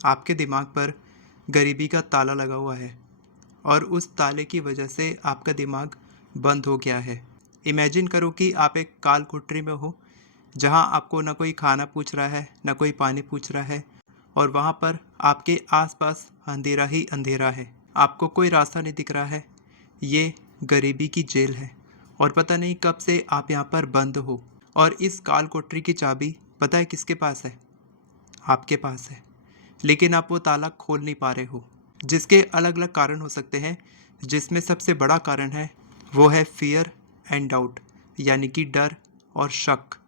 आपके दिमाग पर गरीबी का ताला लगा हुआ है और उस ताले की वजह से आपका दिमाग बंद हो गया है। इमेजिन करो कि आप एक काल कोठरी में हो, जहां आपको ना कोई खाना पूछ रहा है, ना कोई पानी पूछ रहा है, और वहां पर आपके आसपास अंधेरा ही अंधेरा है। आपको कोई रास्ता नहीं दिख रहा है। ये गरीबी की जेल है और पता नहीं कब से आप यहाँ पर बंद हो। और इस काल कोठरी की चाबी पता है किसके पास है? आपके पास है। लेकिन आप वो ताला खोल नहीं पा रहे हो, जिसके अलग अलग कारण हो सकते हैं, जिसमें सबसे बड़ा कारण है वो है फियर एंड डाउट, यानी कि डर और शक।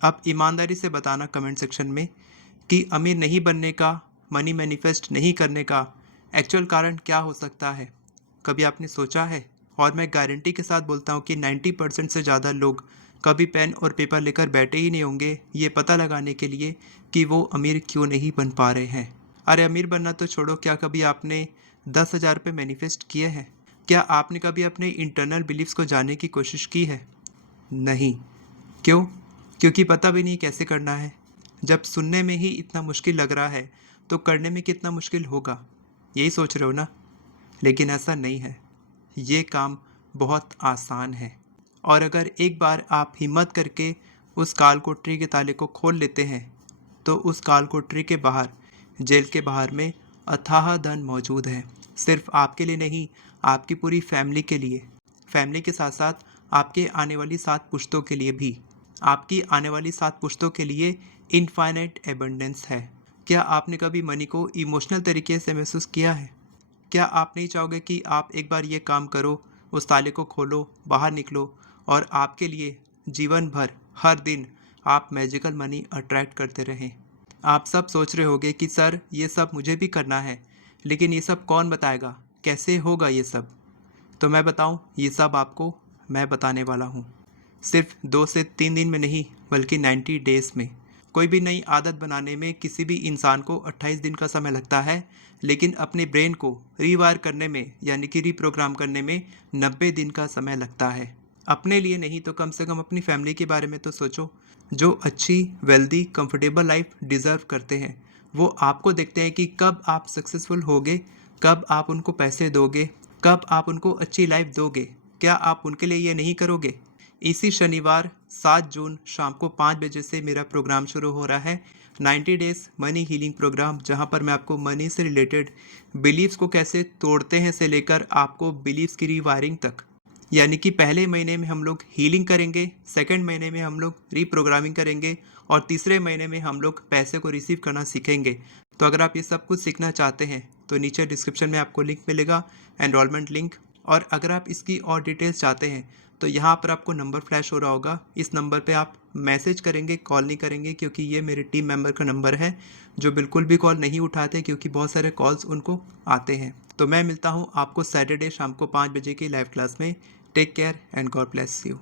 अब ईमानदारी से बताना कमेंट सेक्शन में कि अमीर नहीं बनने का, मनी मैनिफेस्ट नहीं करने का एक्चुअल कारण क्या हो सकता है। कभी आपने सोचा है? और मैं गारंटी के साथ बोलता हूँ कि 90% से ज़्यादा लोग कभी पेन और पेपर लेकर बैठे ही नहीं होंगे ये पता लगाने के लिए कि वो अमीर क्यों नहीं बन पा रहे हैं। अरे अमीर बनना तो छोड़ो, क्या कभी आपने 10,000 रुपये मैनिफेस्ट किए हैं? क्या आपने कभी अपने इंटरनल बिलीव्स को जानने की कोशिश की है? नहीं। क्यों? क्योंकि पता भी नहीं कैसे करना है। जब सुनने में ही इतना मुश्किल लग रहा है तो करने में कितना मुश्किल होगा, यही सोच रहे हो ना? लेकिन ऐसा नहीं है। ये काम बहुत आसान है। और अगर एक बार आप हिम्मत करके उस काल कोठरी के ताले को खोल लेते हैं, तो उस काल कोठरी के बाहर, जेल के बाहर में अथाह धन मौजूद है। सिर्फ आपके लिए नहीं, आपकी पूरी फैमिली के लिए। फैमिली के साथ साथ आपके आने वाली 7 पुश्तों के लिए भी। आपकी आने वाली 7 पुश्तों के लिए इनफाइनाइट एबंडेंस है। क्या आपने कभी मनी को इमोशनल तरीके से महसूस किया है? क्या आप नहीं चाहोगे कि आप एक बार ये काम करो, उस ताले को खोलो, बाहर निकलो और आपके लिए जीवन भर, हर दिन आप मैजिकल मनी अट्रैक्ट करते रहें? आप सब सोच रहे होगे कि सर ये सब मुझे भी करना है, लेकिन ये सब कौन बताएगा? कैसे होगा ये सब? तो मैं बताऊं, ये सब आपको मैं बताने वाला हूँ। सिर्फ 2 से 3 दिन में नहीं, बल्कि 90 डेज़ में। कोई भी नई आदत बनाने में किसी भी इंसान को 28 दिन का समय लगता है, लेकिन अपने ब्रेन को रीवायर करने में, यानी कि रीप्रोग्राम करने में 90 दिन का समय लगता है। अपने लिए नहीं तो कम से कम अपनी फैमिली के बारे में तो सोचो, जो अच्छी, वेल्दी, कंफर्टेबल लाइफ डिज़र्व करते हैं। वो आपको देखते हैं कि कब आप सक्सेसफुल होगे, कब आप उनको पैसे दोगे, कब आप उनको अच्छी लाइफ दोगे। क्या आप उनके लिए ये नहीं करोगे? इसी शनिवार 7 जून शाम को 5 बजे से मेरा प्रोग्राम शुरू हो रहा है, 90 डेज़ मनी हीलिंग प्रोग्राम, जहां पर मैं आपको मनी से रिलेटेड बिलीव्स को कैसे तोड़ते हैं से लेकर आपको बिलीव्स की रीवायरिंग तक। यानी कि पहले महीने में हम लोग हीलिंग करेंगे, सेकंड महीने में हम लोग रीप्रोग्रामिंग करेंगे और तीसरे महीने में हम लोग पैसे को रिसीव करना सीखेंगे। तो अगर आप ये सब कुछ सीखना चाहते हैं तो नीचे डिस्क्रिप्शन में आपको लिंक मिलेगा, एनरोलमेंट लिंक। और अगर आप इसकी और डिटेल्स चाहते हैं तो यहाँ पर आपको नंबर फ्लैश हो रहा होगा। इस नंबर पे आप मैसेज करेंगे, कॉल नहीं करेंगे, क्योंकि ये मेरे टीम मेंबर का नंबर है जो बिल्कुल भी कॉल नहीं उठाते, क्योंकि बहुत सारे कॉल्स उनको आते हैं। तो मैं मिलता हूँ आपको सैटरडे शाम को 5 बजे की लाइव क्लास में। Take care and God bless you.